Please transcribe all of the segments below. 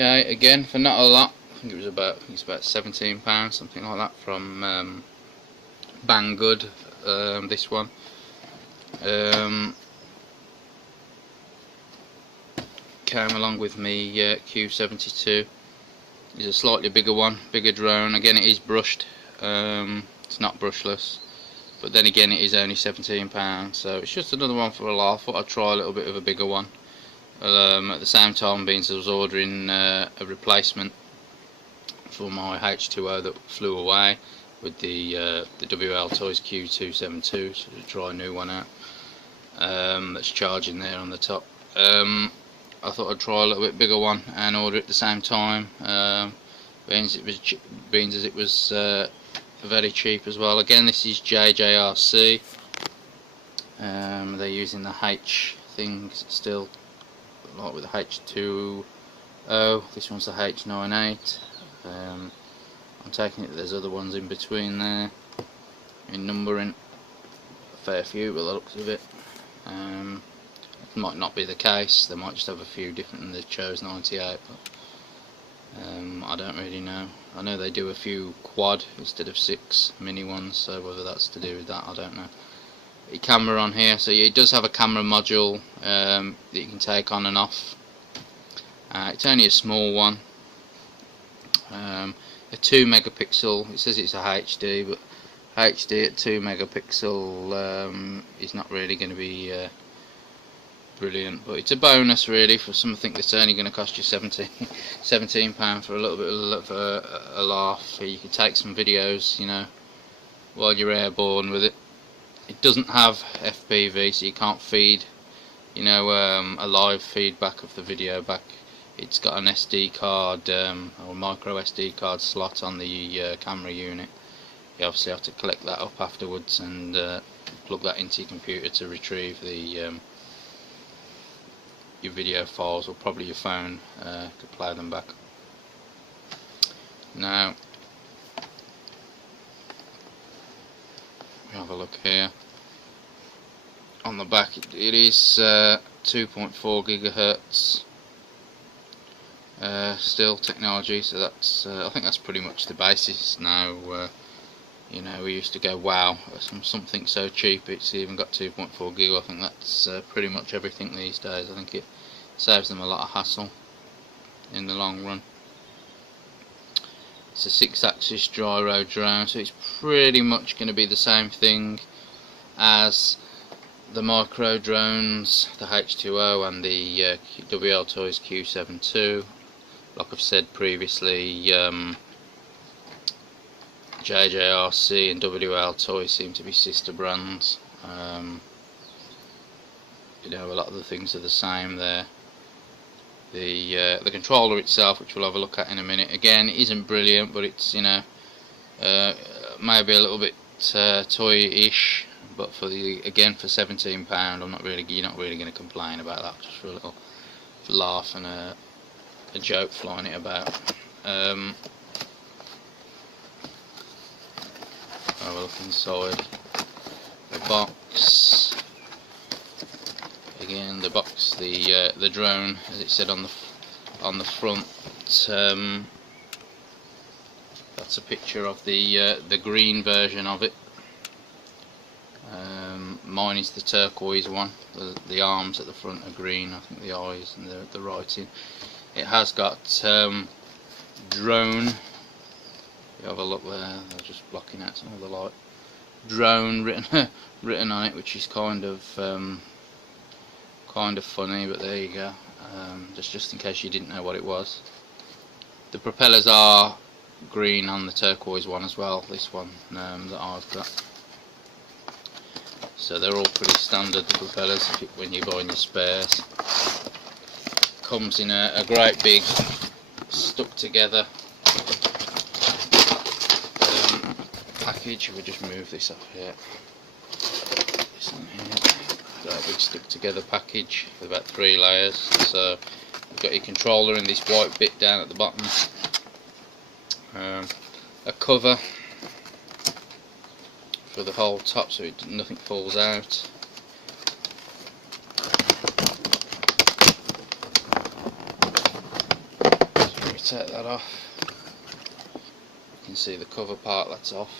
Okay, again for not a lot. I think it's about £17, something like that, from Banggood. This one. Came along with me Q72. It's a slightly bigger one, bigger drone. Again, it is brushed. It's not brushless, but then again, it is only £17, so it's just another one for a laugh. I thought I'd try a little bit of a bigger one. At the same time, being I was ordering a replacement for my H2O that flew away with the WL Toys Q272, so to try a new one out that's charging there on the top. I thought I'd try a little bit bigger one and order it at the same time, being as it was very cheap as well. Again, this is JJRC. They're using the H things still, like with the H2O. This one's the H98. I'm taking it that there's other ones in between there in numbering, a fair few by the looks of it. It might not be the case, they might just have a few different and they chose 98, but I don't really know. I know they do a few quad instead of 6 mini ones, so whether that's to do with that, I don't know. The camera on here, so it does have a camera module that you can take on and off. It's only a small one, a 2 megapixel. It says it's a HD, but HD at 2 megapixel is not really going to be brilliant, but it's a bonus really for something that's only going to cost you £17 for a little bit of a laugh. You can take some videos, you know, while you're airborne with it. It doesn't have FPV, so you can't feed, you know, a live feedback of the video back. It's got an SD card or micro SD card slot on the camera unit. You obviously have to collect that up afterwards and plug that into your computer to retrieve the your video files, or probably your phone to play them back. Now we have a look here. On the back, it is 2.4 gigahertz still technology, so that's I think that's pretty much the basis now. You know, we used to go, wow, something so cheap it's even got 2.4 gig. I think that's pretty much everything these days. I think it saves them a lot of hassle in the long run. It's a 6-axis gyro drone, so it's pretty much going to be the same thing as the micro drones, the H2O and the WL Toys Q72. Like I've said previously, JJRC and WL Toys seem to be sister brands. You know, a lot of the things are the same there. The controller itself, which we'll have a look at in a minute, again, isn't brilliant, but it's, you know, maybe a little bit toy-ish. But for again, for £17, you're not really going to complain about that. Just for a little laugh and a joke flying it about. Have a look inside the box. Again, the box, the drone, as it said on the front. That's a picture of the green version of it. Mine is the turquoise one. The arms at the front are green. I think the eyes and the writing. It has got drone. You have a look there. They're just blocking out some of the light. Drone written on it, which is kind of funny. But there you go. Just in case you didn't know what it was. The propellers are green on the turquoise one as well. This one that I've got. So they're all pretty standard, the propellers, when you're buying your spares. Comes in a great big stuck together package. We'll just move this off here. This one here. Got a big stuck together package with about 3 layers. So you've got your controller in this white bit down at the bottom. A cover for the whole top, so nothing falls out. take that off. You can see the cover part that's off.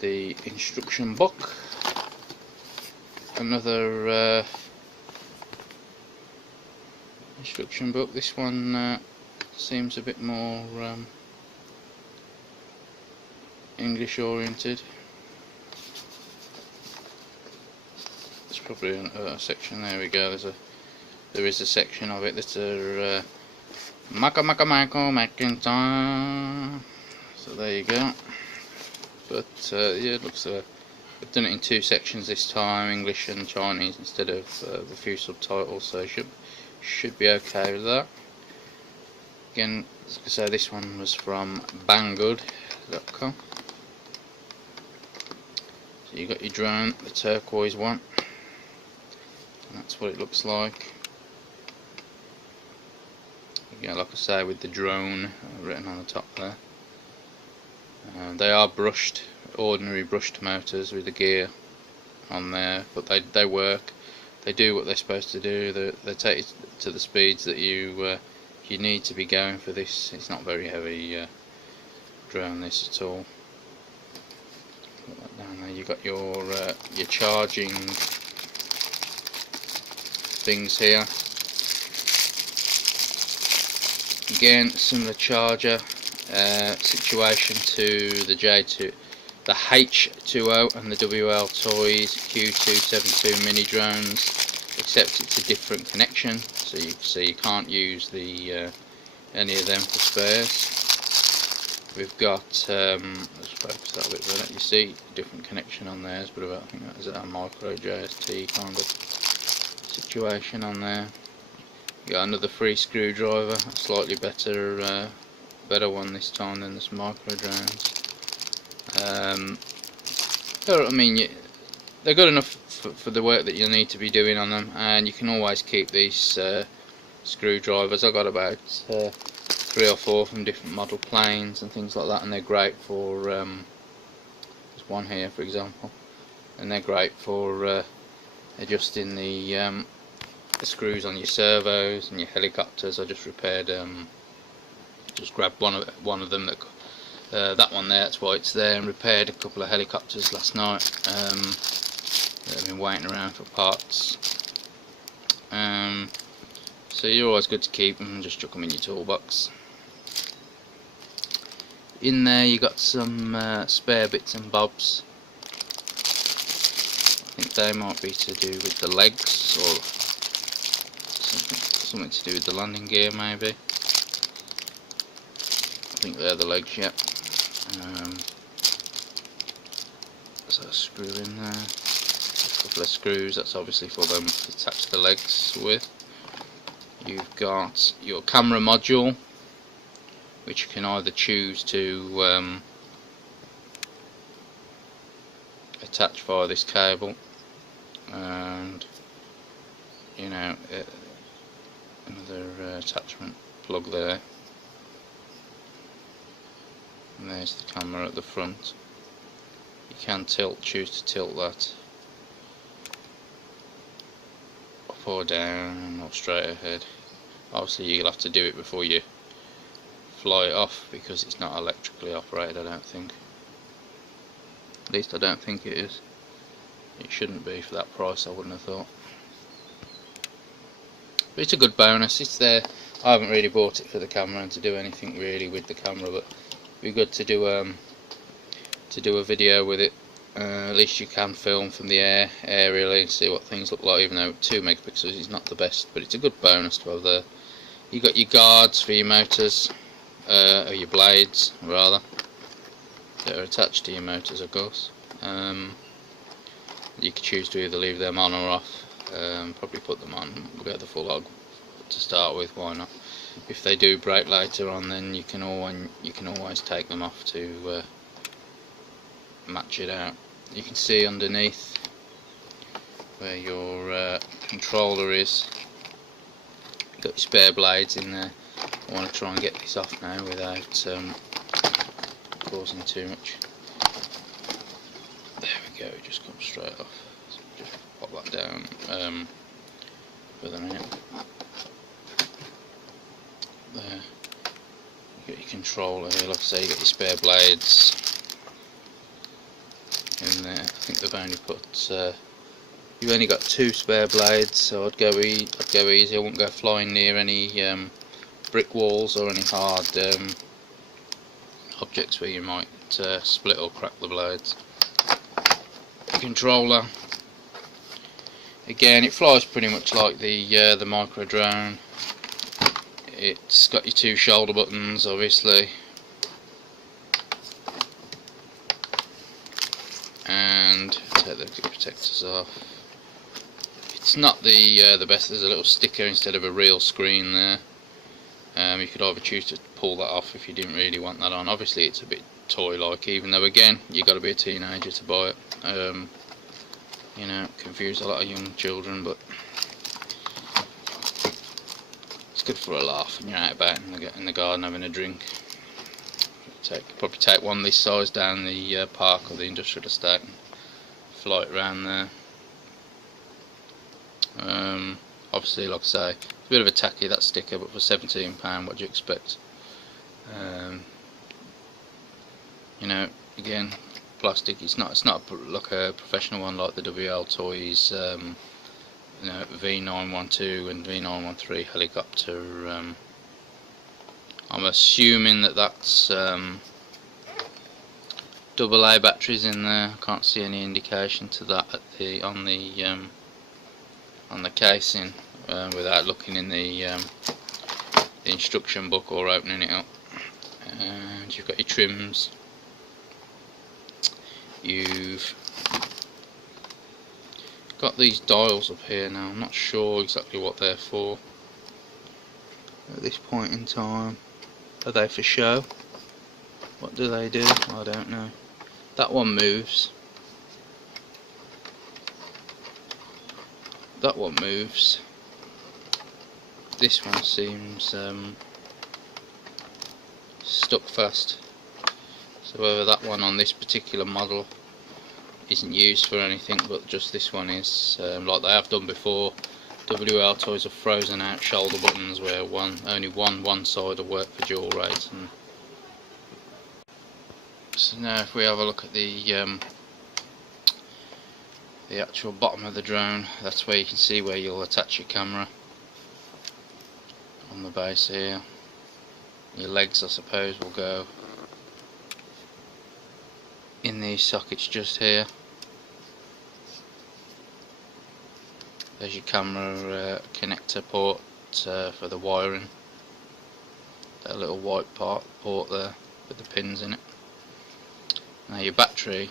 The instruction book, another instruction book. This one seems a bit more English oriented. There's probably a section. There we go. There is a section of it that's a Michael Macintyre. So there you go. But yeah, it looks I've done it in 2 sections this time, English and Chinese instead of the few subtitles, so should be okay with that. Again, as I say, this one was from banggood.com. So you got your drone, the turquoise one, and that's what it looks like. Again, like I say, with the drone written on the top there. They are brushed, ordinary brushed motors with the gear on there, but they work. They do what they're supposed to do. They take it to the speeds that you need to be going for this. It's not very heavy drone, this at all. Put that down there. You've got your charging things here. Again, similar charger situation to the the H98 and the WL Toys Q272 mini drones, except it's a different connection, so you can't use the any of them for spares. We've got let's focus that a bit better. You see a different connection on there, but I think that is a micro JST kind of situation on there. You got another free screwdriver, a slightly better one this time than this micro drones. I mean, they're good enough for the work that you need to be doing on them, and you can always keep these screwdrivers. I've got about 3 or 4 from different model planes and things like that, and they're great for there's one here for example, and they're great for adjusting the screws on your servos and your helicopters. I just repaired just grabbed one of them that one there, that's why it's there, and repaired a couple of helicopters last night that have been waiting around for parts. So you're always good to keep them and just chuck them in your toolbox. In there you got some spare bits and bobs. I think they might be to do with the legs, or something to do with the landing gear maybe. I think they're the legs, yeah. There's a screw in there, a couple of screws, that's obviously for them to attach the legs with. You've got your camera module, which you can either choose to attach via this cable, and you know, another attachment plug there. And there's the camera at the front. You can choose to tilt that up or down or straight ahead. Obviously you'll have to do it before you fly it off, because it's not electrically operated, I don't think. At least I don't think it is. It shouldn't be for that price, I wouldn't have thought. But it's a good bonus. It's there. I haven't really bought it for the camera and to do anything really with the camera, but it'd be good to do a video with it. At least you can film from the air aerially and see what things look like, even though 2 megapixels is not the best, but it's a good bonus to have there. You got your guards for your motors, or your blades rather, that are attached to your motors, of course. You can choose to either leave them on or off. Probably put them on. We'll get the full log to start with. Why not? If they do break later on, then you can always take them off to match it out. You can see underneath where your controller is. You've got your spare blades in there. I want to try and get this off now without causing too much. There we go, it just comes straight off. So just pop that down with a minute. There, you got your controller here. Like I say, you got your spare blades in there. I think they've only put you've only got 2 spare blades, so I'd go easy. I wouldn't go flying near any brick walls or any hard objects where you might split or crack the blades. The controller, again, it flies pretty much like the micro drone. It's got your 2 shoulder buttons, obviously, and take the protectors off. It's not the best. There's a little sticker instead of a real screen there. You could either choose to pull that off if you didn't really want that on. Obviously it's a bit toy-like, even though again you've got to be a teenager to buy it. You know, confuse a lot of young children, but it's good for a laugh when you're out about in the garden having a drink. Probably take one this size down the park or the industrial estate and fly it around there. Obviously, like I say, it's a bit of a tacky, that sticker, but for £17, what do you expect? You know, again, plastic. It's not like a professional one like the WL Toys, you know, V912 and V913 helicopter. I'm assuming that's AA batteries in there. I can't see any indication to that at on the casing without looking in the instruction book or opening it up. And you've got your trims. You've got these dials up here now. I'm not sure exactly what they're for at this point in time. Are they for show? What do they do? I don't know. That one moves. That one moves. This one seems stuck fast. So whether that one on this particular model isn't used for anything, but just this one is, like they have done before. WL Toys have frozen out shoulder buttons where only one side will work for dual rates. And so now if we have a look at the actual bottom of the drone, that's where you can see where you'll attach your camera on the base here. Your legs, I suppose, will go in these sockets just here. There's your camera connector port for the wiring. That little white port there with the pins in it. Now your battery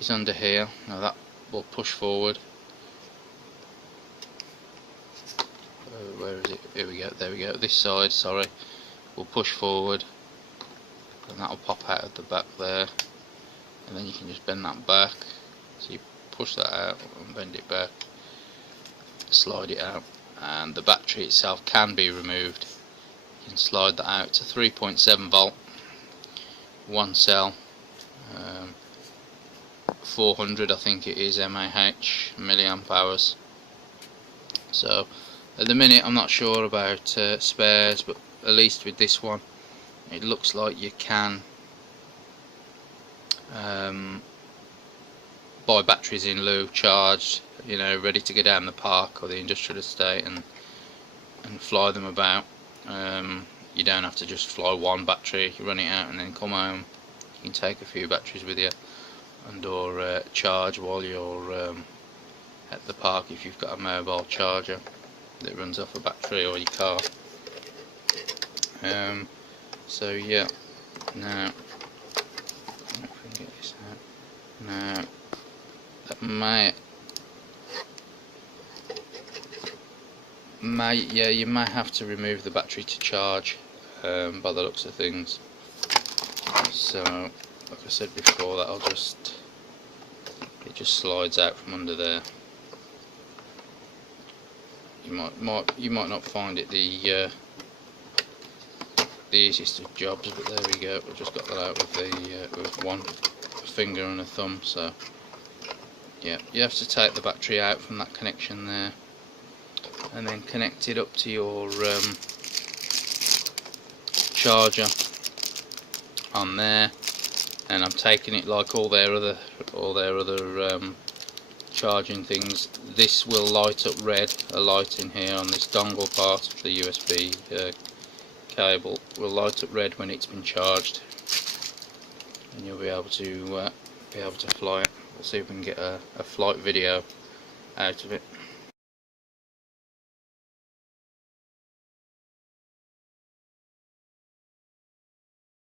is under here. Now that will push forward. Where is it? Here we go. There we go. This side, sorry, will push forward, and that will pop out of the back there. And then you can just bend that back. So you push that out and bend it back, slide it out, and the battery itself can be removed. You can slide that out to 3.7 volt, one cell, 400 I think it is mAh, milliamp hours. So at the minute I'm not sure about spares, but at least with this one it looks like you can buy batteries in lieu, charged, you know, ready to go down the park or the industrial estate and fly them about. You don't have to just fly one battery, you run it out and then come home. You can take a few batteries with you and or charge while you're at the park if you've got a mobile charger that runs off a battery or your car. So yeah, now if we can get this out. Now that yeah, you may have to remove the battery to charge by the looks of things. So like I said before, that'll just, it just slides out from under there. You might not find it the easiest of jobs, but there we go. We've just got that out with with one finger and a thumb. So Yeah, you have to take the battery out from that connection there and then connect it up to your charger on there. And I'm taking it like all their other charging things. This will light up red. A light in here on this dongle part of the USB cable will light up red when it's been charged, and you'll be able to fly it. We'll see if we can get a flight video out of it.